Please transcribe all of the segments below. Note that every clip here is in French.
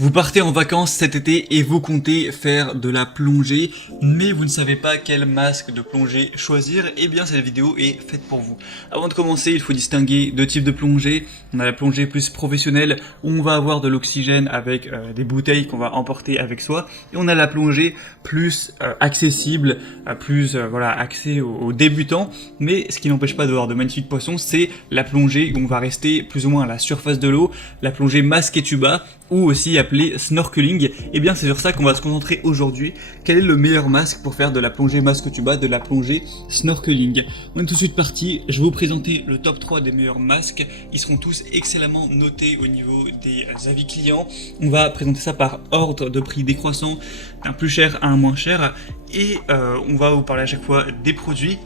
Vous partez en vacances cet été et vous comptez faire de la plongée, mais vous ne savez pas quel masque de plongée choisir. Eh bien, cette vidéo est faite pour vous. Avant de commencer, il faut distinguer deux types de plongée. On a la plongée plus professionnelle où on va avoir de l'oxygène avec des bouteilles qu'on va emporter avec soi, et on a la plongée plus accessible, voilà, accès aux débutants. Mais ce qui n'empêche pas d'avoir de magnifiques poissons, c'est la plongée où on va rester plus ou moins à la surface de l'eau, la plongée masque et tuba, ou aussi appelé snorkeling. Et bien c'est sur ça qu'on va se concentrer aujourd'hui. Quel est le meilleur masque pour faire de la plongée masque tuba, de la plongée snorkeling? On est tout de suite parti, je vais vous présenter le top 3 des meilleurs masques. Ils seront tous excellemment notés au niveau des avis clients. On va présenter ça par ordre de prix décroissant, d'un plus cher à un moins cher, et on va vous parler à chaque fois des produits.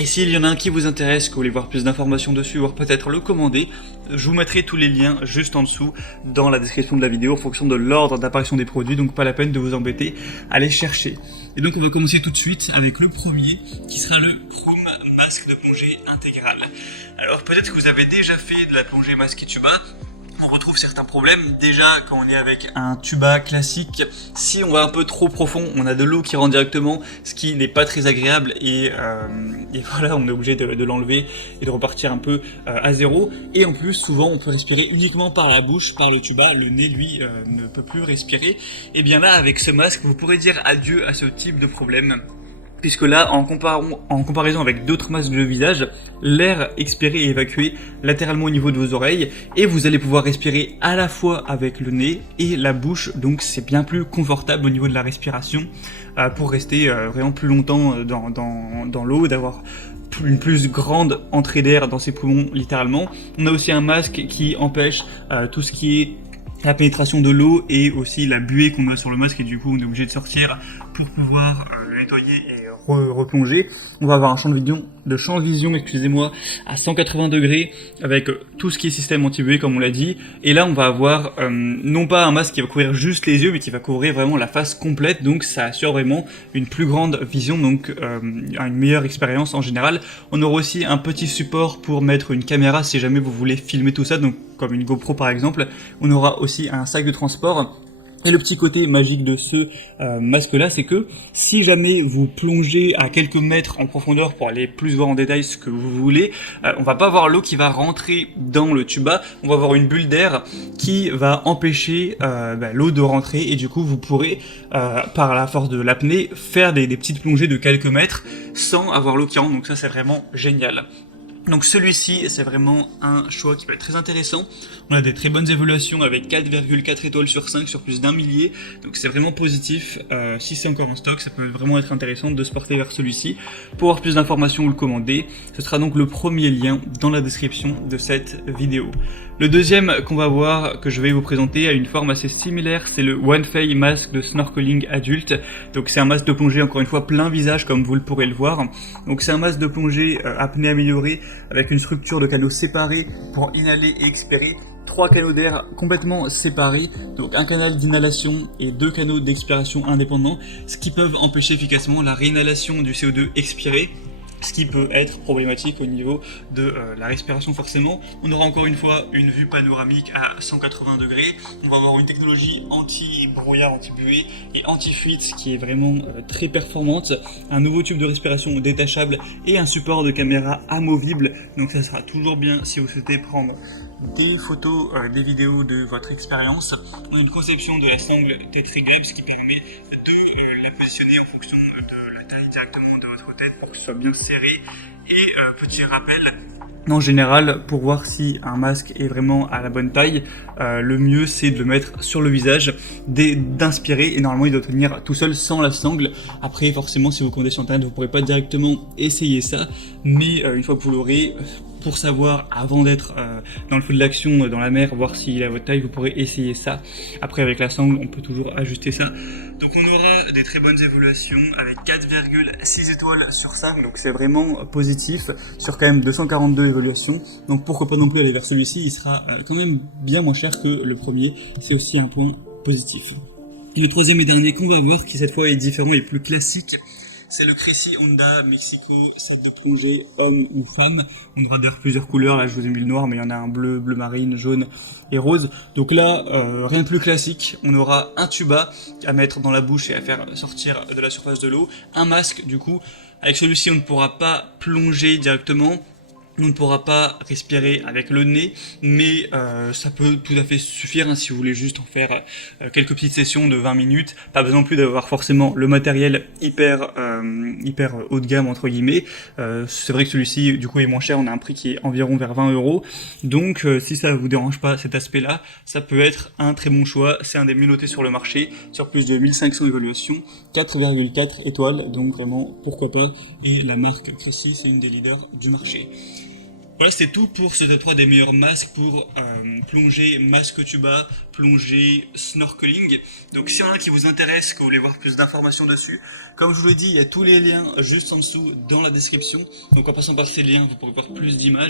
Et s'il y en a un qui vous intéresse, que vous voulez voir plus d'informations dessus, voire peut-être le commander, je vous mettrai tous les liens juste en dessous dans la description de la vidéo en fonction de l'ordre d'apparition des produits, donc pas la peine de vous embêter à les chercher. Et donc on va commencer tout de suite avec le premier, qui sera le Chrome Masque de plongée intégral. Alors peut-être que vous avez déjà fait de la plongée masque et tuba. On retrouve certains problèmes. Déjà, quand on est avec un tuba classique, si on va un peu trop profond, on a de l'eau qui rentre directement, ce qui n'est pas très agréable, et voilà, on est obligé de l'enlever et de repartir un peu à zéro. Et en plus, souvent, on peut respirer uniquement par la bouche, par le tuba. Le nez, lui, ne peut plus respirer. Et bien là, avec ce masque, vous pourrez dire adieu à ce type de problème. Puisque là, en comparaison avec d'autres masques de visage, l'air expiré est évacué latéralement au niveau de vos oreilles, et vous allez pouvoir respirer à la fois avec le nez et la bouche, donc c'est bien plus confortable au niveau de la respiration pour rester vraiment plus longtemps dans l'eau, d'avoir une plus grande entrée d'air dans ses poumons littéralement. On a aussi un masque qui empêche tout ce qui est la pénétration de l'eau et aussi la buée qu'on a sur le masque, et du coup on est obligé de sortir pour pouvoir le nettoyer et replonger. On va avoir un champ de vision, excusez-moi, à 180 degrés avec tout ce qui est système anti-buée comme on l'a dit, et là on va avoir non pas un masque qui va couvrir juste les yeux mais qui va couvrir vraiment la face complète, donc ça assure vraiment une plus grande vision, donc une meilleure expérience en général. On aura aussi un petit support pour mettre une caméra si jamais vous voulez filmer tout ça, donc comme une GoPro par exemple. On aura aussi un sac de transport. Et le petit côté magique de ce masque-là, c'est que si jamais vous plongez à quelques mètres en profondeur pour aller plus voir en détail ce que vous voulez, on va pas avoir l'eau qui va rentrer dans le tuba, on va avoir une bulle d'air qui va empêcher l'eau de rentrer, et du coup vous pourrez, par la force de l'apnée, faire des petites plongées de quelques mètres sans avoir l'eau qui rentre, donc ça c'est vraiment génial. Donc celui-ci, c'est vraiment un choix qui peut être très intéressant. On a des très bonnes évaluations avec 4,4 étoiles sur 5 sur plus d'un millier. Donc c'est vraiment positif. Si c'est encore en stock, ça peut vraiment être intéressant de se porter vers celui-ci. Pour avoir plus d'informations ou le commander, ce sera donc le premier lien dans la description de cette vidéo. Le deuxième qu'on va voir, que je vais vous présenter, a une forme assez similaire, c'est le OneFei masque de snorkeling adulte. Donc c'est un masque de plongée, encore une fois, plein visage comme vous le pourrez le voir. Donc c'est un masque de plongée apnée améliorée avec une structure de canaux séparés pour inhaler et expirer. 3 canaux d'air complètement séparés, donc un canal d'inhalation et 2 canaux d'expiration indépendants, ce qui peuvent empêcher efficacement la réinhalation du CO2 expiré, ce qui peut être problématique au niveau de la respiration forcément. On aura encore une fois une vue panoramique à 180 degrés, on va avoir une technologie anti-brouillard, anti-buée et anti-fuite qui est vraiment très performante, un nouveau tube de respiration détachable et un support de caméra amovible, donc ça sera toujours bien si vous souhaitez prendre des photos, des vidéos de votre expérience. On a une conception de la sangle Tetrigrip, ce qui permet de la positionner en fonction de la taille directement de votre tête pour que ce soit bien serré. Et petit rappel, en général, pour voir si un masque est vraiment à la bonne taille, le mieux c'est de le mettre sur le visage, d'inspirer, et normalement il doit tenir tout seul sans la sangle. Après forcément si vous commandez sur internet vous ne pourrez pas directement essayer ça, mais une fois que vous l'aurez, pour savoir avant d'être dans le feu de l'action, dans la mer, voir s'il est à votre taille, vous pourrez essayer ça. Après avec la sangle on peut toujours ajuster ça. Donc on aura des très bonnes évaluations avec 4,6 étoiles sur 5, donc c'est vraiment positif sur quand même 242 évaluations. Donc pourquoi pas non plus aller vers celui-ci, il sera quand même bien moins cher que le premier, c'est aussi un point positif. Et le troisième et dernier qu'on va voir, qui cette fois est différent et plus classique, c'est le Crécy Honda Mexico, set de plongée homme ou femme. On aura d'ailleurs plusieurs couleurs, là je vous ai mis le noir, mais il y en a un bleu, bleu marine, jaune et rose. Donc là, rien de plus classique, on aura un tuba à mettre dans la bouche et à faire sortir de la surface de l'eau, un masque du coup. Avec celui-ci, on ne pourra pas plonger directement. On ne pourra pas respirer avec le nez, mais ça peut tout à fait suffire hein, si vous voulez juste en faire quelques petites sessions de 20 minutes. Pas besoin non plus d'avoir forcément le matériel hyper haut de gamme entre guillemets. C'est vrai que celui-ci du coup est moins cher, on a un prix qui est environ vers 20 €. Donc si ça vous dérange pas cet aspect-là, ça peut être un très bon choix. C'est un des mieux notés sur le marché, sur plus de 1500 évaluations, 4,4 étoiles, donc vraiment pourquoi pas. Et la marque Crécy, c'est une des leaders du marché. Voilà, c'était tout pour ce top 3 des meilleurs masques pour plongée, masque tuba, plongée, snorkeling. Donc s'il y en a un qui vous intéresse, que vous voulez voir plus d'informations dessus, comme je vous l'ai dit, il y a tous les liens juste en dessous dans la description. Donc en passant par ces liens, vous pourrez voir plus d'images.